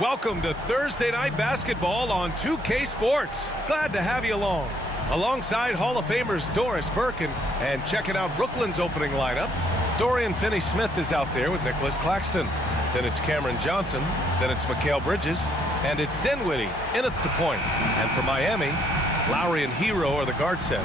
Welcome to Thursday Night Basketball on 2K Sports. Glad to have you along. Alongside Hall of Famers Doris Birkin, and checking out Brooklyn's opening lineup, Dorian Finney-Smith is out there with Nicholas Claxton. Then it's Cameron Johnson. Then it's Mikal Bridges. And it's Dinwiddie in at the point. And for Miami, Lowry and Hero are the guard set.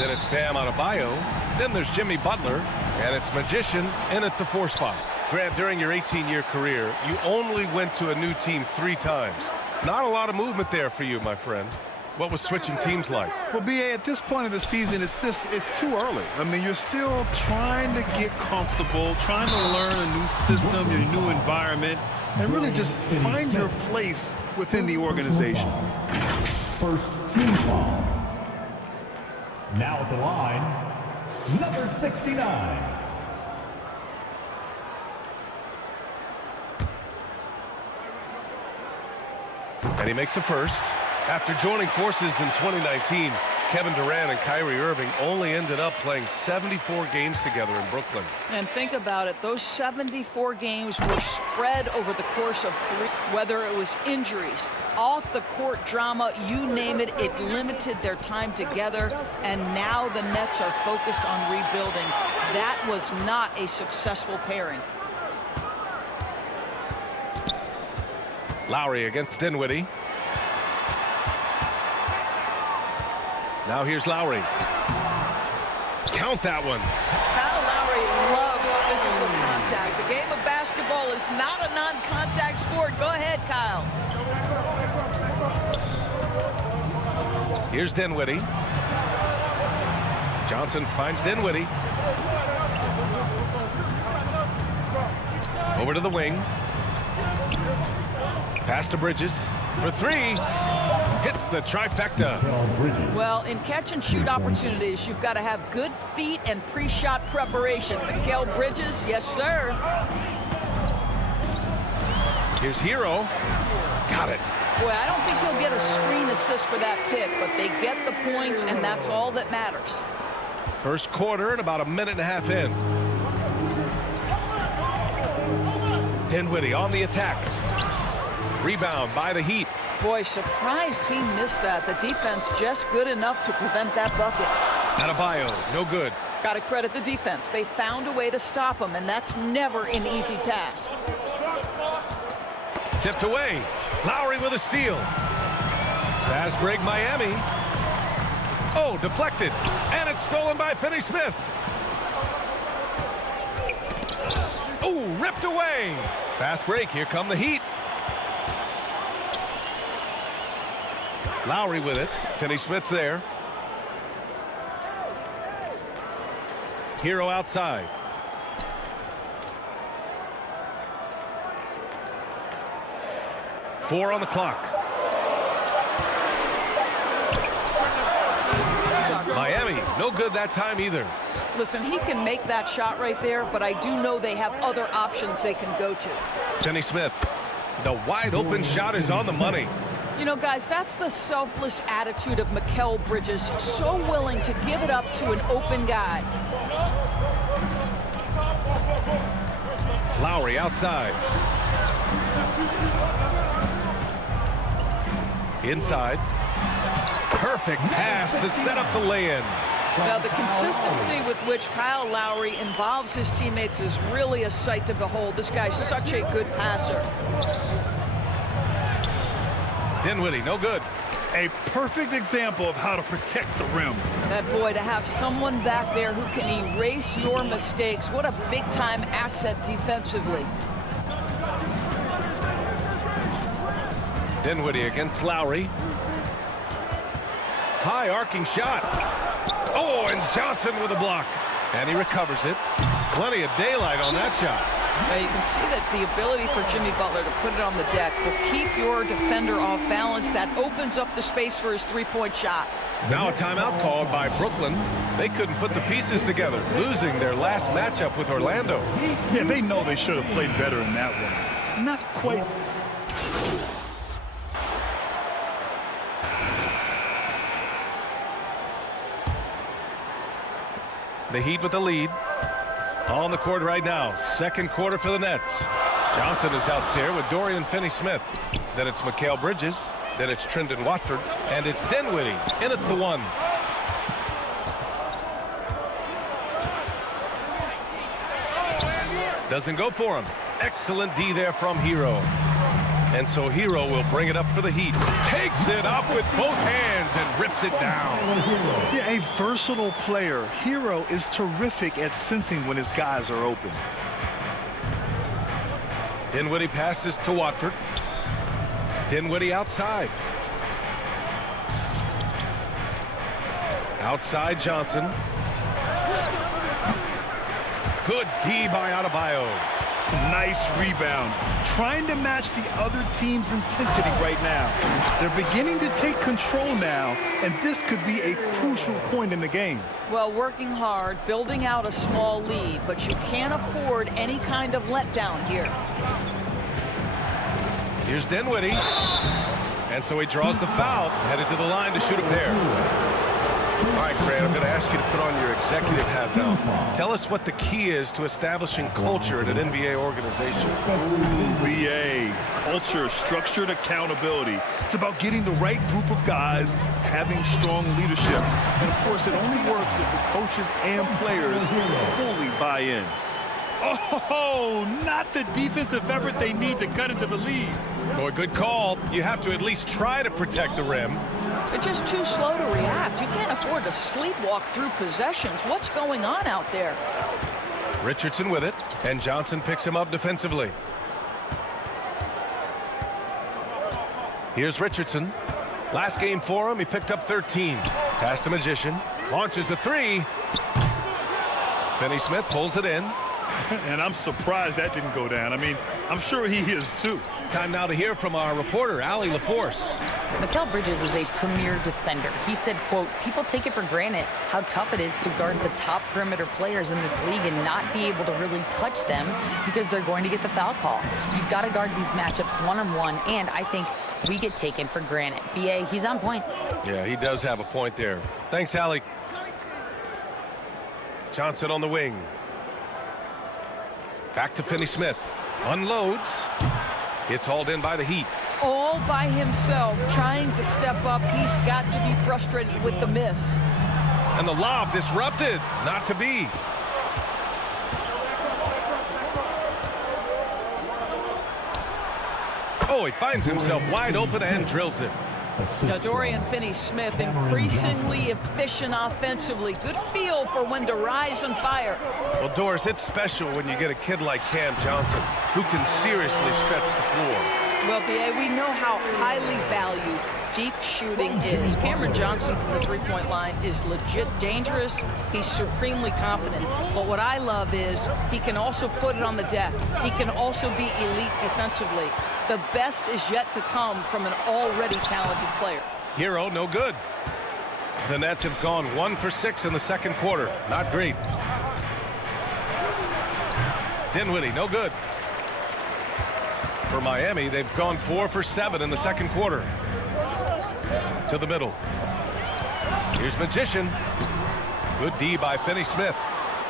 Then it's Bam Adebayo. Then there's Jimmy Butler. And it's Magician in at the 4 spot. Grant, during your 18-year career, you only went to a new team 3 times. Not a lot of movement there for you, my friend. What was switching teams like? Well, B.A., at this point of the season, it's too early. I mean, you're still trying to get comfortable, trying to learn a new system, your new environment, and really just find your place within the organization. First team foul. Now at the line, number 69. And he makes a first. After joining forces in 2019, Kevin Durant and Kyrie Irving only ended up playing 74 games together in Brooklyn. And think about it, those 74 games were spread over the course of 3, whether it was injuries, off-the-court drama, you name it, it limited their time together, and now the Nets are focused on rebuilding. That was not a successful pairing. Lowry against Dinwiddie. Now here's Lowry. Count that one. Kyle Lowry loves physical contact. The game of basketball is not a non-contact sport. Go ahead, Kyle. Here's Dinwiddie. Johnson finds Dinwiddie. Over to the wing. Pass to Bridges for 3. Hits the trifecta. Well, in catch-and-shoot opportunities, you've got to have good feet and pre-shot preparation. Mikal Bridges, yes, sir. Here's Hero. Got it. Boy, I don't think he'll get a screen assist for that pick, but they get the points, and that's all that matters. First quarter and about a minute and a half in. Dinwiddie on the attack. Rebound by the Heat. Boy, surprised he missed that. The defense just good enough to prevent that bucket. Adebayo, no good. Got to credit the defense. They found a way to stop him, and that's never an easy task. Tipped away. Lowry with a steal. Fast break Miami. Oh, deflected. And it's stolen by Finney-Smith. Oh, ripped away. Fast break. Here come the Heat. Lowry with it. Finney-Smith's there. Hero outside. Four on the clock. Miami, no good that time either. Listen, he can make that shot right there, but I do know they have other options they can go to. Finney-Smith, the wide open shot is on the money. You know, guys, that's the selfless attitude of Mikal Bridges, so willing to give it up to an open guy. Lowry outside. Inside. Perfect pass to set up the lay-in. Now, the consistency with which Kyle Lowry involves his teammates is really a sight to behold. This guy's such a good passer. Dinwiddie, no good. A perfect example of how to protect the rim. That boy, to have someone back there who can erase your mistakes, what a big-time asset defensively. Dinwiddie against Lowry. High arcing shot. Oh, and Johnson with a block. And he recovers it. Plenty of daylight on that shot. Now you can see that the ability for Jimmy Butler to put it on the deck will keep your defender off balance. That opens up the space for his three-point shot. Now a timeout called by Brooklyn. They couldn't put the pieces together, losing their last matchup with Orlando. Yeah, they know they should have played better in that one. Not quite. The Heat with the lead. On the court right now. Second quarter for the Nets. Johnson is out there with Dorian Finney-Smith. Then it's Mikal Bridges. Then it's Trendon Watford. And it's Dinwiddie in at the 1. Doesn't go for him. Excellent D there from Hero. And so Hero will bring it up for the Heat. Takes it up with both hands and rips it down. Yeah, a versatile player. Hero is terrific at sensing when his guys are open. Dinwiddie passes to Watford. Dinwiddie outside. Outside Johnson. Good D by Adebayo. Nice rebound. Trying to match the other team's intensity right now. They're beginning to take control now, and this could be a crucial point in the game. Well, working hard, building out a small lead, but you can't afford any kind of letdown here. Here's Dinwiddie. And so he draws the foul, headed to the line to shoot a pair. All right, Grant, I'm going to ask you to put on your executive hat now. Tell us what the key is to establishing culture in an NBA organization. NBA, culture, structured accountability. It's about getting the right group of guys, having strong leadership. And, of course, it only works if the coaches and players fully buy in. Oh, not the defensive effort they need to cut into the lead. Boy, good call. You have to at least try to protect the rim. They're just too slow to react. You can't afford to sleepwalk through possessions. What's going on out there? Richardson with it, and Johnson picks him up defensively. Here's Richardson. Last game for him, he picked up 13. Pass to Magician. Launches a 3. Finney-Smith pulls it in. And I'm surprised that didn't go down. I mean, I'm sure he is too. Time now to hear from our reporter, Allie LaForce. Mikal Bridges is a premier defender. He said, quote, people take it for granted how tough it is to guard the top perimeter players in this league and not be able to really touch them because they're going to get the foul call. You've got to guard these matchups one-on-one, and I think we get taken for granted. BA, he's on point. Yeah, he does have a point there. Thanks, Allie. Johnson on the wing. Back to Finney-Smith. Unloads. It's hauled in by the Heat. All by himself, trying to step up. He's got to be frustrated with the miss. And the lob disrupted. Not to be. Oh, he finds himself wide open and drills it. Now, Dorian Finney-Smith increasingly efficient offensively. Good feel for when to rise and fire. Well, Doris, it's special when you get a kid like Cam Johnson who can seriously stretch the floor. Well, B.A., we know how highly valued deep shooting is. Cameron Johnson from the three-point line is legit dangerous. He's supremely confident. But what I love is he can also put it on the deck. He can also be elite defensively. The best is yet to come from an already talented player. Hero, no good. The Nets have gone 1 for 6 in the second quarter. Not great. Dinwiddie, no good. For Miami, they've gone 4 for 7 in the second quarter. To the middle. Here's Magician. Good D by Finney-Smith.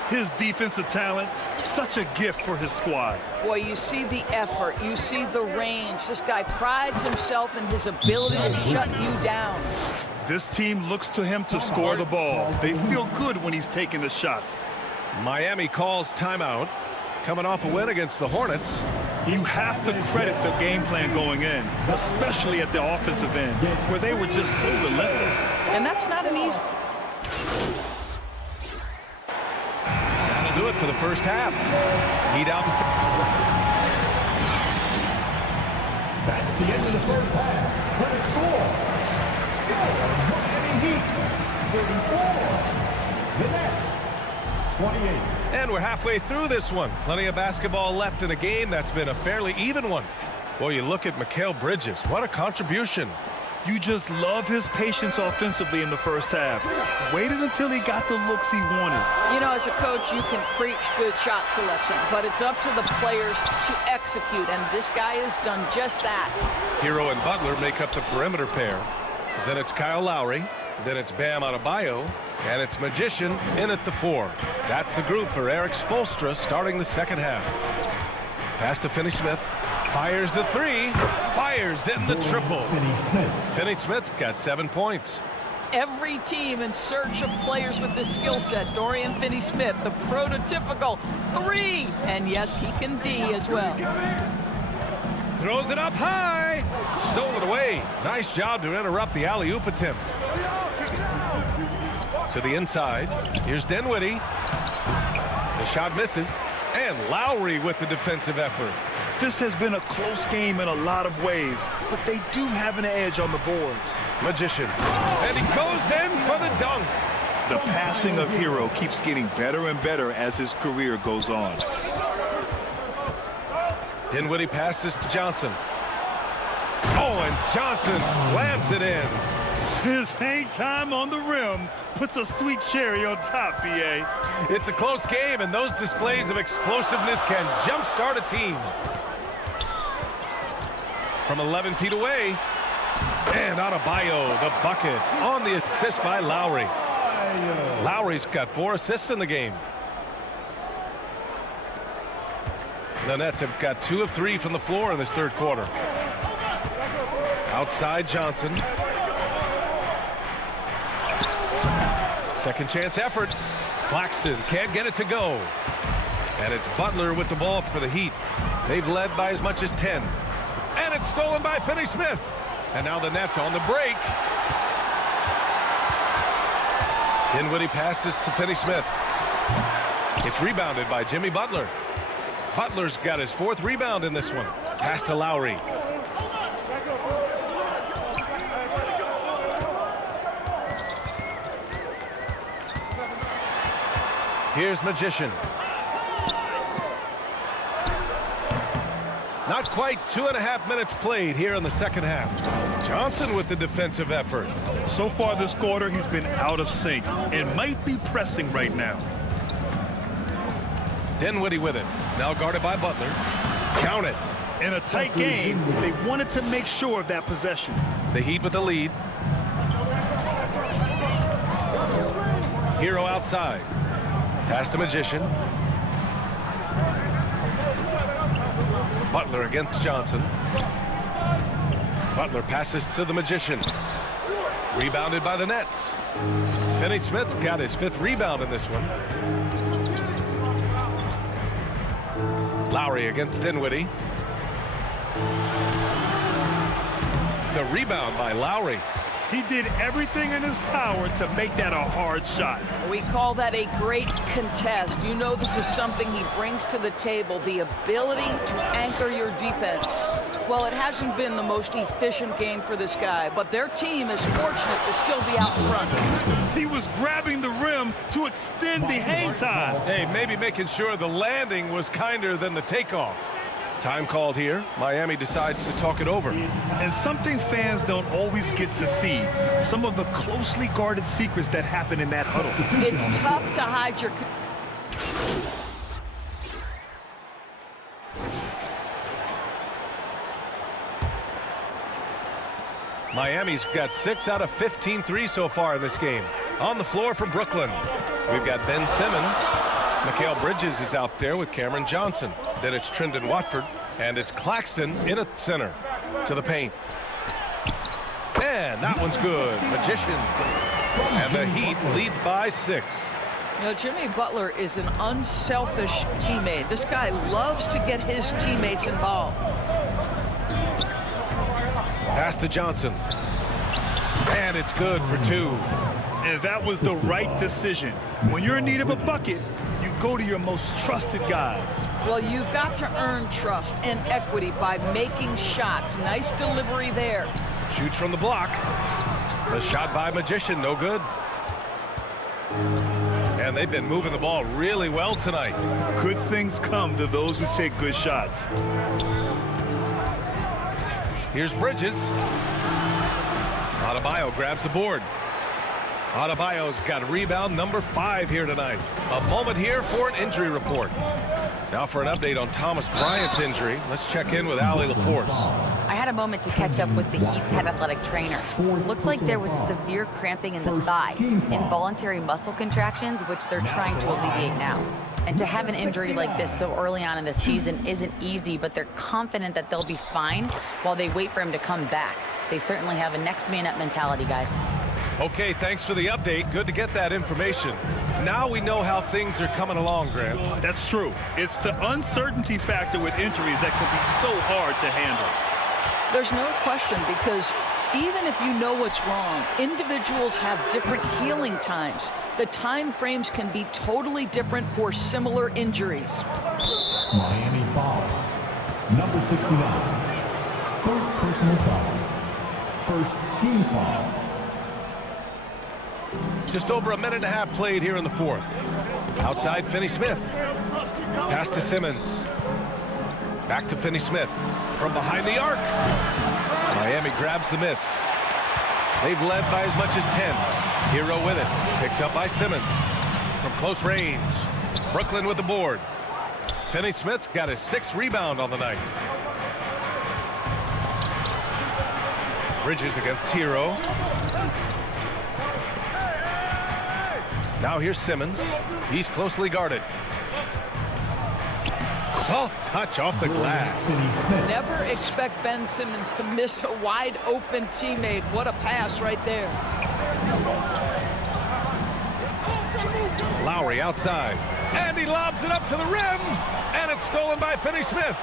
His defensive talent, such a gift for his squad. Boy, you see the effort, you see the range. This guy prides himself in his ability to shut you down. This team looks to him to score the ball. They feel good when he's taking the shots. Miami calls timeout. Coming off a win against the Hornets. You have to credit the game plan going in, especially at the offensive end, where they were just so relentless. And that's not an easy. That'll do it for the first half. Heat out in front. That's the end of the first half. Let it score. Miami Heat 34. The Nets 28. And we're halfway through this one. Plenty of basketball left in a game that's been a fairly even one. Boy, you look at Mikal Bridges. What a contribution. You just love his patience offensively in the first half. Waited until he got the looks he wanted. You know, as a coach, you can preach good shot selection, but it's up to the players to execute, and this guy has done just that. Hero and Butler make up the perimeter pair. Then it's Kyle Lowry. Then it's Bam Adebayo. And it's Magician in at the 4. That's the group for Eric Spoelstra starting the second half. Pass to Finney-Smith. Fires the three. Fires in the triple. Finney-Smith's got 7 points. Every team in search of players with this skill set. Dorian Finney-Smith, the prototypical 3. And yes, he can D as well. Throws it up high. Stolen away. Nice job to interrupt the alley-oop attempt. To the inside. Here's Dinwiddie. The shot misses. And Lowry with the defensive effort. This has been a close game in a lot of ways, but they do have an edge on the boards. Magician. And he goes in for the dunk. The passing of Hero keeps getting better and better as his career goes on. Dinwiddie passes to Johnson. Oh, and Johnson slams it in. His hang time on the rim puts a sweet cherry on top, B.A. It's a close game, and those displays of explosiveness can jumpstart a team. From 11 feet away, and Adebayo, the bucket, on the assist by Lowry. Lowry's got 4 assists in the game. The Nets have got 2 of 3 from the floor in this third quarter. Outside Johnson. Second chance effort. Claxton can't get it to go. And it's Butler with the ball for the Heat. They've led by as much as 10. And it's stolen by Finney-Smith. And now the Nets on the break. Dinwiddie passes to Finney-Smith. It's rebounded by Jimmy Butler. Butler's got his 4th rebound in this one. Pass to Lowry. Here's Magician. Not quite 2.5 minutes played here in the second half. Johnson with the defensive effort. So far this quarter, he's been out of sync and might be pressing right now. Dinwiddie with it. Now guarded by Butler. Count it. In a tight game, they wanted to make sure of that possession. The Heat with the lead. Hero outside. Pass to Magician. Butler against Johnson. Butler passes to the Magician. Rebounded by the Nets. Finney-Smith's got his 5th rebound in this one. Lowry against Dinwiddie. The rebound by Lowry. He did everything in his power to make that a hard shot. We call that a great contest. You know this is something he brings to the table, the ability to anchor your defense. Well, it hasn't been the most efficient game for this guy, but their team is fortunate to still be out in front. He was grabbing the rim to extend the hang time. Hey, maybe making sure the landing was kinder than the takeoff. Time called here. Miami decides to talk it over. And something fans don't always get to see, some of the closely guarded secrets that happen in that huddle. It's tough to hide your... Miami's got 6 out of 15 threes so far in this game. On the floor for Brooklyn, we've got Ben Simmons. Mikal Bridges is out there with Cameron Johnson. Then it's Trendon Watford, and it's Claxton in at center to the paint. And that one's good. Magician. And the Heat lead by 6. You know, Jimmy Butler is an unselfish teammate. This guy loves to get his teammates involved. Pass to Johnson. And it's good for 2. And that was the right decision. When you're in need of a bucket, you go to your most trusted guys. Well, you've got to earn trust and equity by making shots. Nice delivery there. Shoots from the block. The shot by Magician, no good. And they've been moving the ball really well tonight. Good things come to those who take good shots. Here's Bridges. Adebayo grabs the board. Adebayo's got rebound number 5 here tonight. A moment here for an injury report. Now for an update on Thomas Bryant's injury. Let's check in with Allie LaForce. I had a moment to catch up with the Heat's head athletic trainer. Looks like there was severe cramping in the thigh, involuntary muscle contractions, which they're trying to alleviate now. And to have an injury like this so early on in the season isn't easy, but they're confident that they'll be fine while they wait for him to come back. They certainly have a next man up mentality, guys. Okay, thanks for the update. Good to get that information. Now we know how things are coming along, Grant. That's true. It's the uncertainty factor with injuries that can be so hard to handle. There's no question, because even if you know what's wrong, individuals have different healing times. The time frames can be totally different for similar injuries. Miami foul. Number 69. First personal foul. First team foul. Just over a minute and a half played here in the fourth. Outside, Finney-Smith. Pass to Simmons. Back to Finney-Smith. From behind the arc. Miami grabs the miss. They've led by as much as 10. Hero with it. Picked up by Simmons. From close range. Brooklyn with the board. Finney-Smith's got his 6th rebound on the night. Bridges against Hero. Now here's Simmons. He's closely guarded. Soft touch off the glass. Never expect Ben Simmons to miss a wide open teammate. What a pass right there. Lowry outside. And he lobs it up to the rim. And it's stolen by Finney-Smith.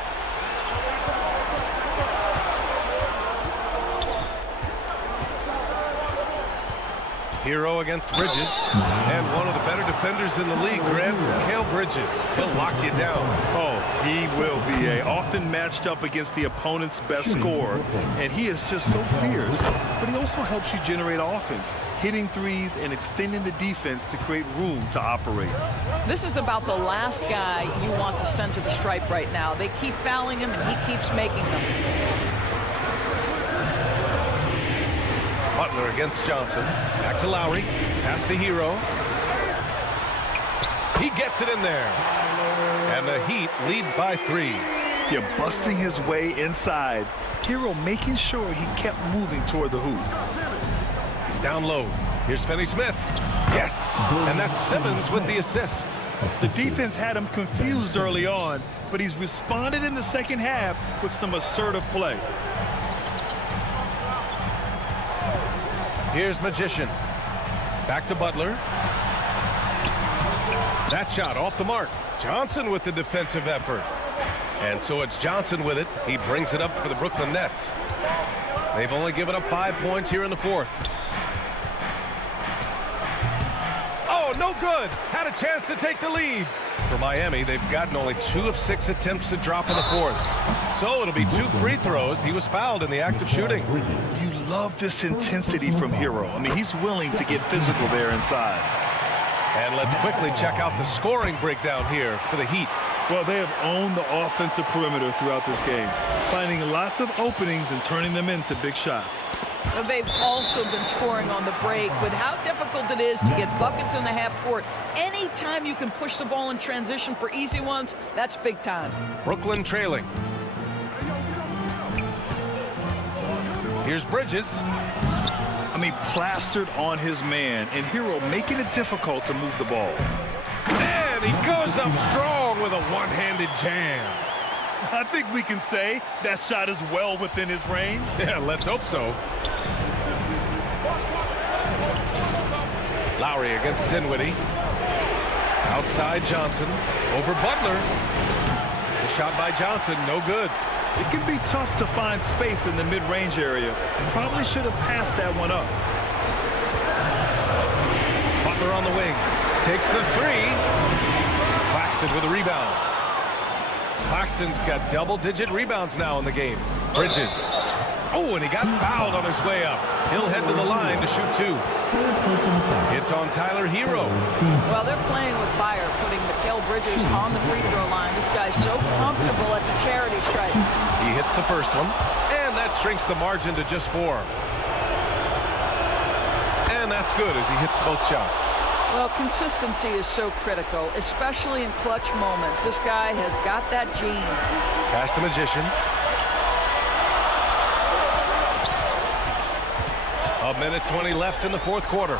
Hero against Bridges. And one of the better defenders in the league, Grant, Mikal Bridges. He'll lock you down. Oh, he will be often matched up against the opponent's best scorer, and he is just so fierce. But he also helps you generate offense, hitting threes and extending the defense to create room to operate. This is about the last guy you want to send to the stripe right now. They keep fouling him, and he keeps making them. Butler against Johnson. Back to Lowry. Pass to Hero. He gets it in there. And the Heat lead by 3. You're busting his way inside. Hero making sure he kept moving toward the hoop. Down low. Here's Finney-Smith. Yes. And that's Simmons with the assist. The defense had him confused early on, but he's responded in the second half with some assertive play. Here's Magician. Back to Butler. That shot off the mark. Johnson with the defensive effort. And so it's Johnson with it. He brings it up for the Brooklyn Nets. They've only given up 5 points here in the fourth. Oh, no good. Had a chance to take the lead. For Miami, they've gotten only 2 of 6 attempts to drop in the fourth. So it'll be 2 free throws. He was fouled in the act of shooting. You love this intensity from Hero. I mean, he's willing to get physical there inside. And let's quickly check out the scoring breakdown here for the Heat. Well, they have owned the offensive perimeter throughout this game, finding lots of openings and turning them into big shots. They've also been scoring on the break. With how difficult it is to get buckets in the half court, anytime you can push the ball in transition for easy ones, that's big time. Brooklyn trailing. Here's Bridges. I mean, plastered on his man, and Hero making it difficult to move the ball. And he goes up strong with a one-handed jam. I think we can say that shot is well within his range. Yeah, let's hope so. Lowry against Dinwiddie. Outside Johnson. Over Butler. The shot by Johnson, no good. It can be tough to find space in the mid-range area. Probably should have passed that one up. Butler on the wing. Takes the 3. Claxton with a rebound. Claxton's got double-digit rebounds now in the game. Bridges. Oh, and he got fouled on his way up. He'll head to the line to shoot 2. It's on Tyler Hero. Well, they're playing with fire, putting Mikal Bridges on the free throw line. This guy's so comfortable at the charity stripe. He hits the first one, and that shrinks the margin to just 4. And that's good as he hits both shots. Well, consistency is so critical, especially in clutch moments. This guy has got that gene. Pass to Magician. A minute 20 left in the fourth quarter.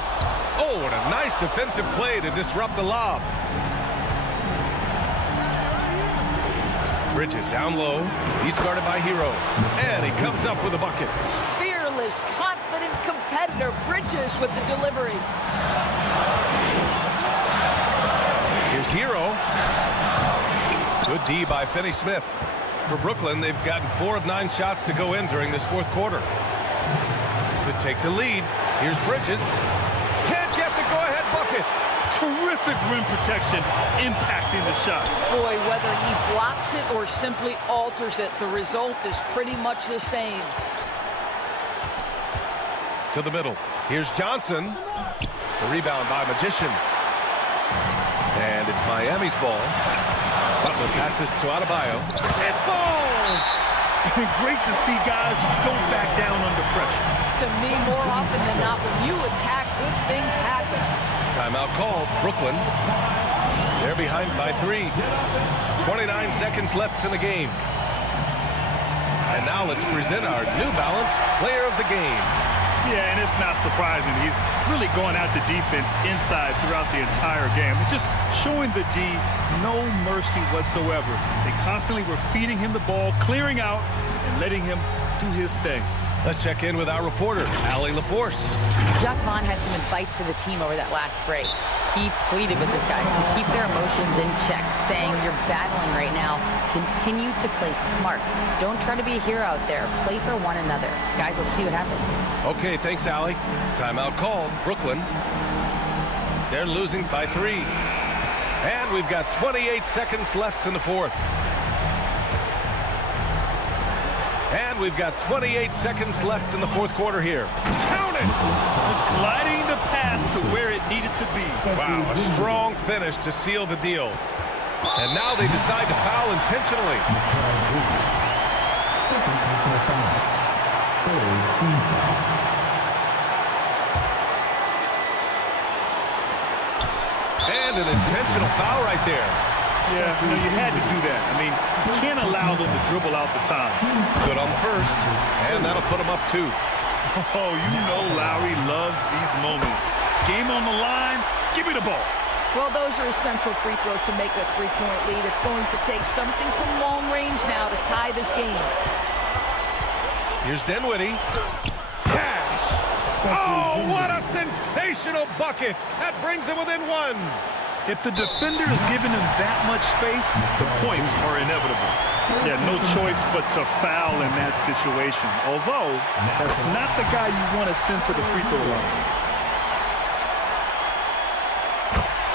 Oh, what a nice defensive play to disrupt the lob. Bridges down low. He's guarded by Hero. And he comes up with a bucket. Fearless, confident competitor. Bridges with the delivery. Here's Hero. Good D by Finney-Smith. For Brooklyn, they've gotten 4 of 9 shots to go in during this fourth quarter. To take the lead, here's Bridges. Can't get the go-ahead bucket. Terrific rim protection impacting the shot. Boy, whether he blocks it or simply alters it, the result is pretty much the same. To the middle. Here's Johnson. The rebound by Magician. And it's Miami's ball. Butler passes to Adebayo. It falls! Great to see guys who don't back down under pressure. To me, more often than not, when you attack, good things happen. Timeout called. Brooklyn. They're behind by 3. 29 seconds left in the game. And now let's present our New Balance Player of the Game. Yeah, and it's not surprising. He's really going at the defense inside throughout the entire game. Just showing the D no mercy whatsoever. They constantly were feeding him the ball, clearing out, and letting him do his thing. Let's check in with our reporter, Allie LaForce. Jacques Vaughn had some advice for the team over that last break. He pleaded with his guys to keep their emotions in check, saying, "You're battling right now. Continue to play smart. Don't try to be a hero out there. Play for one another." Guys, let's see what happens. Okay, thanks, Allie. Timeout called. Brooklyn. They're losing by 3. And we've got 28 seconds left in the fourth. And we've got 28 seconds left in the fourth quarter here. Count it! Gliding the pass to where it needed to be. Wow, a strong finish to seal the deal. And now they decide to foul intentionally. Second personal foul. Third team foul. And an intentional foul right there. Yeah, you had to do that. I mean, you can't allow them to dribble out the time. Good on the first. And that'll put them up 2. Oh, you know Lowry loves these moments. Game on the line, give me the ball. Well, those are essential free throws to make a 3-point lead. It's going to take something from long range now to tie this game. Here's Dinwiddie. Cash! Oh, what a sensational bucket! That brings him within 1. If the defender is giving him that much space, the points are inevitable. Yeah, no choice but to foul in that situation. Although, that's not the guy you want to send to the free throw line.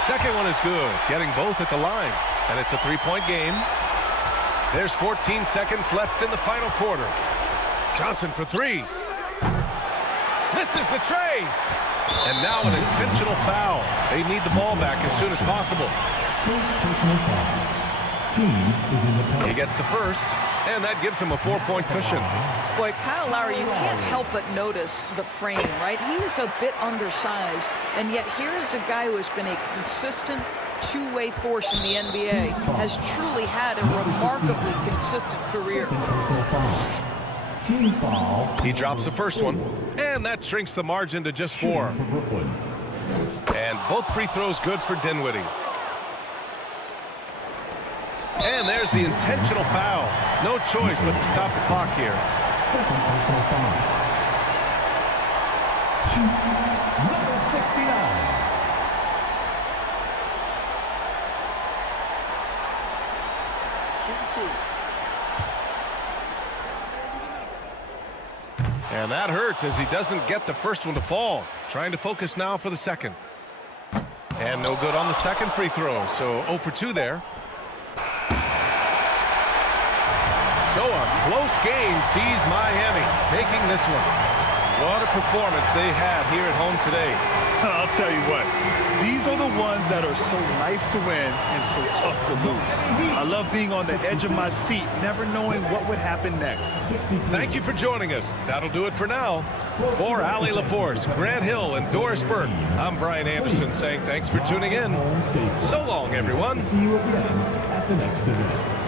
Second one is good, getting both at the line. And it's a 3-point game. There's 14 seconds left in the final quarter. Johnson for 3. Misses the tray. And now an intentional foul. They need the ball back as soon as possible. First personal foul. Team is in the penalty. He gets the first, and that gives him a 4-point cushion. Boy, Kyle Lowry, you can't help but notice the frame, right? He is a bit undersized, and yet here is a guy who has been a consistent two-way force in the NBA, has truly had a remarkably consistent career. Second personal foul. Team foul. He drops the first one, and that shrinks the margin to just 4. For Brooklyn. And both free throws good for Dinwiddie. And there's the intentional foul. No choice but to stop the clock here. Second personal foul. Number 69. And that hurts as he doesn't get the first one to fall. Trying to focus now for the second. And no good on the second free throw. So 0 for 2 there. So a close game sees Miami taking this one. What a performance they had here at home today. I'll tell you what, these are the ones that are so nice to win and so tough to lose. I love being on the edge of my seat, never knowing what would happen next. Thank you for joining us. That'll do it for now. For Allie LaForce, Grant Hill, and Doris Burke, I'm Brian Anderson saying thanks for tuning in. So long, everyone. See you again at the next event.